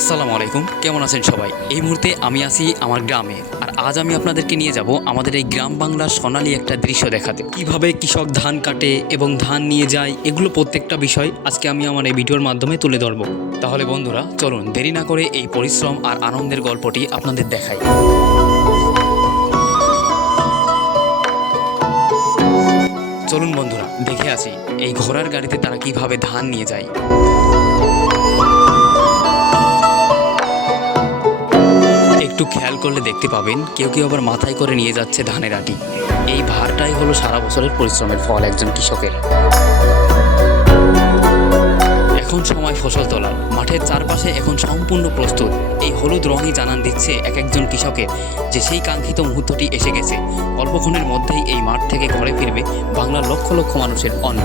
আসসালামু আলাইকুম, কেমন আছেন সবাই? এই মুহূর্তে আমি আছি আমার গ্রামে। আর আজ আমি আপনাদেরকে নিয়ে যাব আমাদের এই গ্রাম বাংলার সোনালী একটা দৃশ্য দেখাতে। কিভাবে কৃষক ধান কাটে এবং ধান নিয়ে যায়, এগুলো প্রত্যেকটা বিষয় আজকে আমি আমার এই ভিডিওর মাধ্যমে তুলে ধরবো। তাহলে বন্ধুরা চলুন দেরি না করে এই পরিশ্রম আর আনন্দের গল্পটি আপনাদের দেখাই। চলুন বন্ধুরা দেখে আসি এই ঘোড়ার গাড়িতে তারা কিভাবে ধান নিয়ে যায়। একটু খেয়াল করলে দেখতে পাবেন কেউ কেউ আবার মাথায় করে নিয়ে যাচ্ছে ধানের আটি। এই ভারটাই হলো সারা বছরের পরিশ্রমের ফল একজন কৃষকের। এখন সময় ফসল তোলার, মাঠের চারপাশে এখন সম্পূর্ণ প্রস্তুত। এই হলুদ রঙই জানান দিচ্ছে এক একজন কৃষকের যে সেই কাঙ্ক্ষিত মুহূর্তটি এসে গেছে। অল্পক্ষণের মধ্যেই এই মাঠ থেকে ঘরে ফিরবে বাংলার লক্ষ লক্ষ মানুষের অন্ন।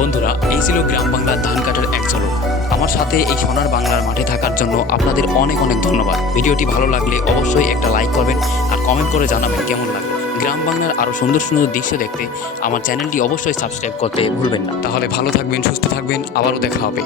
বন্ধুরা, এই ছিল গ্রাম বাংলার ধান কাটার এক ঝলক। আমার সাথে এই সোনার বাংলার মাঠে থাকার জন্য আপনাদের অনেক অনেক ধন্যবাদ। ভিডিওটি ভালো লাগলে অবশ্যই একটা লাইক করবেন আর কমেন্ট করে জানাবেন কেমন লাগবে। গ্রাম বাংলার আরও সুন্দর সুন্দর দৃশ্য দেখতে আমার চ্যানেলটি অবশ্যই সাবস্ক্রাইব করতে ভুলবেন না। তাহলে ভালো থাকবেন, সুস্থ থাকবেন, আবারও দেখা হবে।